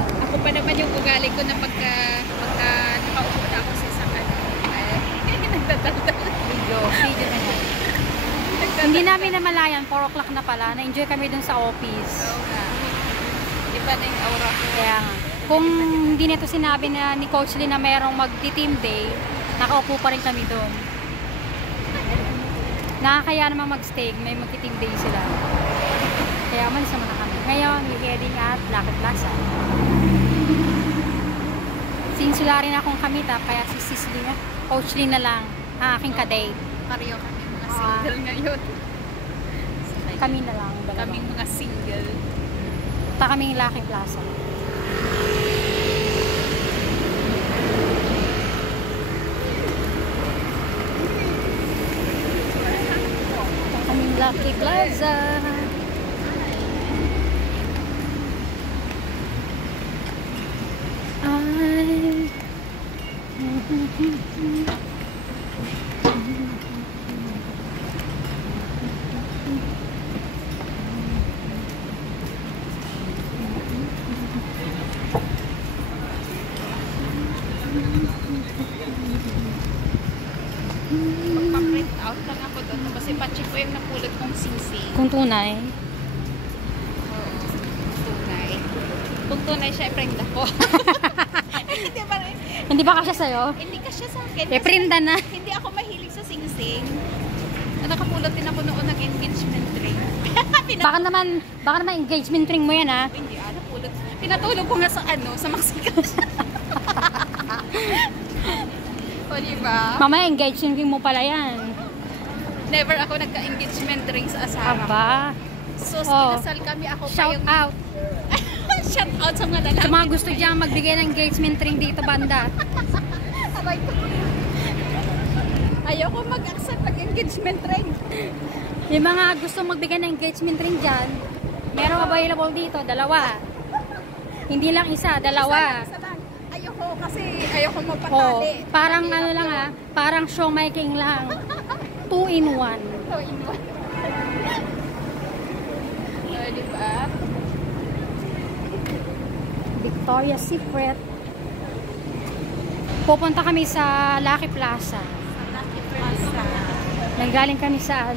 Ako pa naman yung ugali ko na pagka nakaupo na ako sa isang nagdadaldal. Video na yan. Hindi namin namalayan, 4 o'clock na pala. Na-enjoy kami dun sa office. Oo nga. Iba na yung aura ko. Kaya nga. Kung hindi nito sinabi na ni Coach Lee na mayroong mag-team day, nakaupo pa rin kami dun. Nakakaya naman mag-stay, may mag-team day sila. Kaya umalis naman na kami. Ngayon, we're heading at Lucky Plaza. Sinsula rin akong kamita, kaya si Lee na, Coach Lee na lang, ang aking kadate. Pareho kami mga single ngayon. Kami na lang. Kaming mga single. Pa kaming Lucky Plaza. Kaming Lucky Plaza. Magpa-print out lang ako doon. Kasi pa-check ko yung napulot kong sing-sing. Kung tunay. Oo. Tunay. Kung tunay siya, i-print ako. Hindi ba kasya sa'yo? Hindi kasya sa akin. Printa na. Hindi ako mahilig sa sing-sing. Nakapulot din ako noon ng engagement ring. Baka naman engagement ring mo yan, ha? Hindi, napulot. Pinatulog ko nga sa sa Mexican. O, diba? Mamaya engagement ring mo pala yan. Never ako nagka-engagement ring sa asawa. Aba. So, kinasal kami ako Shout out. Shout out sa mga lalaki. Sa mga gusto diyang magbigay ng engagement ring dito, banda. Aray ko. Ayoko mag-accept ng-engagement ring. Yung mga gusto magbigay ng engagement ring dyan, merong available dito, 2. Hindi lang isa, 2. Isa lang. Ayoko kasi ayoko mapatali. Parang ano lang parang showmaking lang. 2 in 1. 2 in 1. Diba? Victoria's Secret. Pupunta kami sa Lucky Plaza. Nanggaling kami sa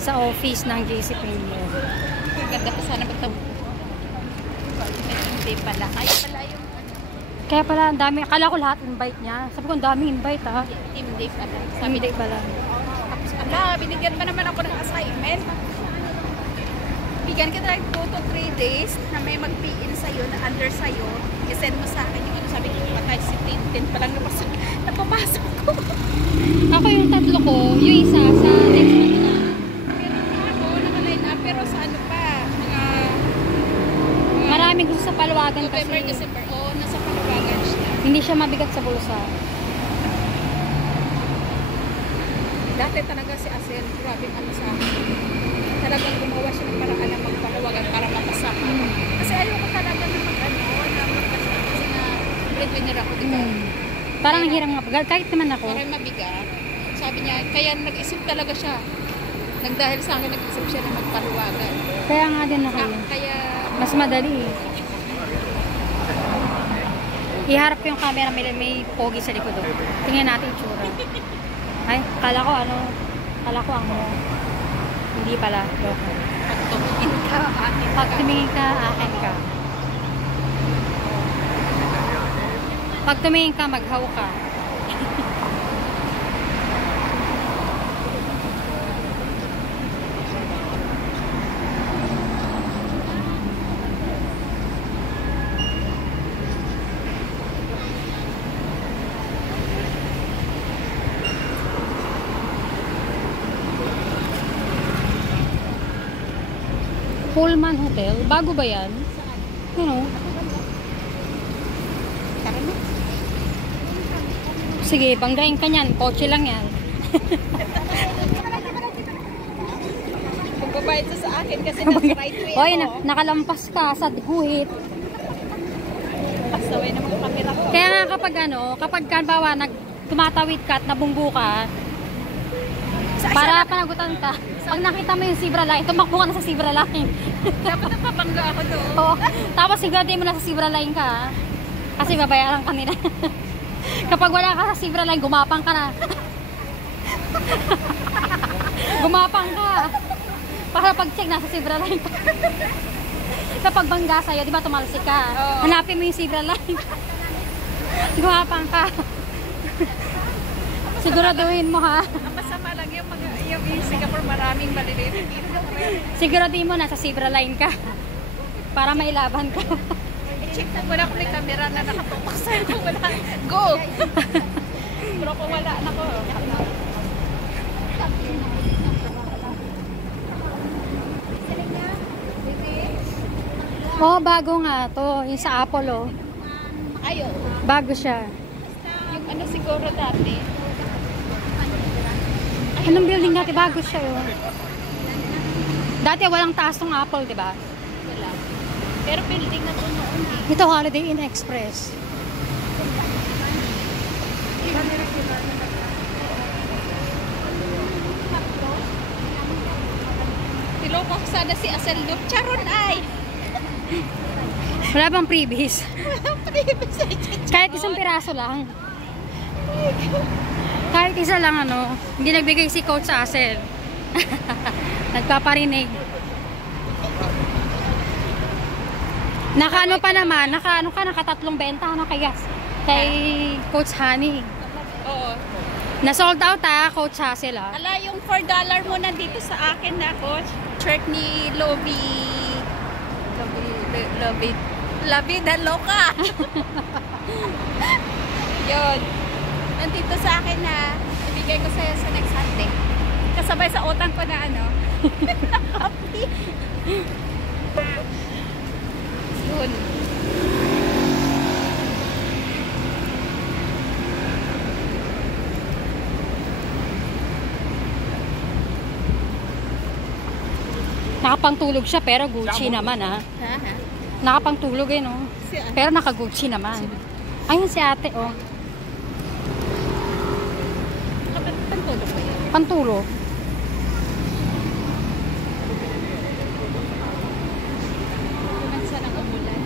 sa office ng JC Premier. Ganda pa sana magtabo. Hindi pala. Kaya pala ang dami. Akala ko lahat invite niya. Sabi ko ang daming invite, ha. Team day pala. Team day pala. Tapos binigyan pa naman ako ng assignment. Bigyan kita like 2 to 3 days na may mag-PN sa'yo, na under sa'yo. I-send mo sa akin yung sabi ko, patay si Tintin pa lang napapasok ko. Ako yung 3 ko, yung isa sa next month na. Meron ako, naka-line up, pero sa pa, Maraming gusto sa Paluwagan kasi. November, December, nasa Paluwagan siya. Hindi siya mabigat sa bulsa. Dati talaga si Asen, grabe sa akin. Talagang gumawa siya ng paraan ng magpaluwagan para mapasa. Kasi ayoko talaga na magpasa kasi na breadwinner ako, diba? Parang hirang nga. Kahit naman ako. Parang mabigat. Sabi niya, kaya nag-isip talaga siya. Dahil sa akin, nag-isip siya na magpaluwagan. Kaya nga din ako. Kaya mas madali. Iharap ko yung camera, may pogi sa likod. Tingnan natin yung tsura. Ay, kala ko hindi pala. Pag tumingin ka, akin ka. Pag tumingin ka, maghaw ka. Pullman Hotel. Bago ba yan? Ano? Sige, banggain ka niyan. Kotse lang yan. Magbabayad sa akin kasi nasa right way Hoy, ako. nakalampas ka sa guhit. Pasaway naman ang camera ko. Kaya nga kapag tumatawid ka at nabunggo ka, para panagutan ka. Pag nakita mo yung zebra line, tumakbo ka na sa zebra line. Dapat napapangga ako doon. Oo. Tapos siguraduhin mo na sa zebra line ka. Ha? Kasi babayaran ka nila. Kapag wala ka sa zebra line, gumapang ka na. Gumapang ka. Para pag-check nasa zebra line ka. Kapag bangga sa'yo, di ba tumalsik ka? Oo. Hanapin mo yung zebra line. Gumapang ka. Siguraduhin mo ha. Ang masama lang yung Singapore maraming maliliit. Siguraduhin mo nasa zebra line ka. Para mailaban ka. I-check mo wala kung may camera na nakatupak sa'yo. Kung wala, go! Pero kung wala, nako. Oh, bago nga to. Yung sa Apollo. Ayo. Bago siya. Yung ano siguro dati. Anong building dati? Bago siya yun. Dati walang taas ng Apple, di ba? Wala. Pero building na to noon. Ito, Holiday Inn Express. Tiloko ko sana si Asel Loop. Charon ay! Wala bang freebies? Previous ay Kahit isang piraso lang. Kahit isa lang ano. Hindi nagbigay si Coach Asel. Nagpaparinig. Nakaano pa naman. Nakatatlong benta ano kay Coach Honey. Oo. Na-sold out Coach Hassel Ala, yung $4 mo nandito sa akin na coach. Shirt ni Lobby na loka. Yun. Nandito sa akin na ibigay ko sa'yo sa next Sunday. Kasabay sa utang ko na ano. Happy. Yun. Nakapangtulog siya pero Gucci naman Ha? Nakapangtulog no. Si ano? Pero naka-Gucci naman. Ayun si ate Pantulog ko yan. Pantulog. Kumansa ng umulan.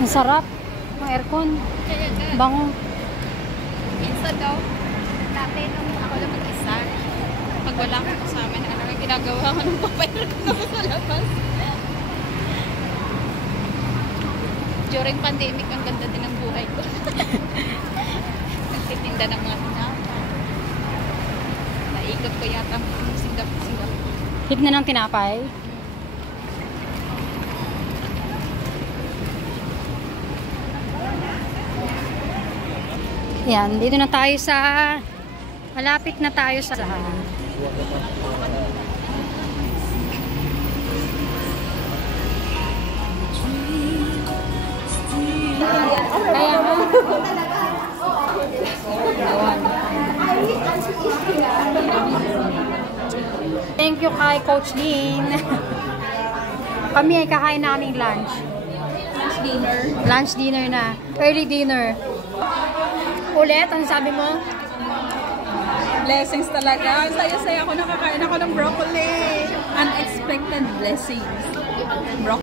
Ang sarap. Ang aircon. Kaya nga. Bango. Minsan daw, dati nung ako lang mag-isa, pag wala akong kasama na anak, ginagawa ko ng papayar ko na sa labas. During pandemic, ang ganda din ng buhay ko. Nagtitinda ng mga tinapay. Naikot ko yata ang Singapore. Hit na ng tinapay. Yan, dito na tayo sa malapit na tayo sa kaya nga thank you kay Coach Dean. Kami ay kakain naming lunch. dinner. Lunch, dinner na. Early dinner. Ulit, ang sabi mo? Blessings talaga. Saya-saya ako nakakain ako ng broccoli. Unexpected blessings. Broccoli.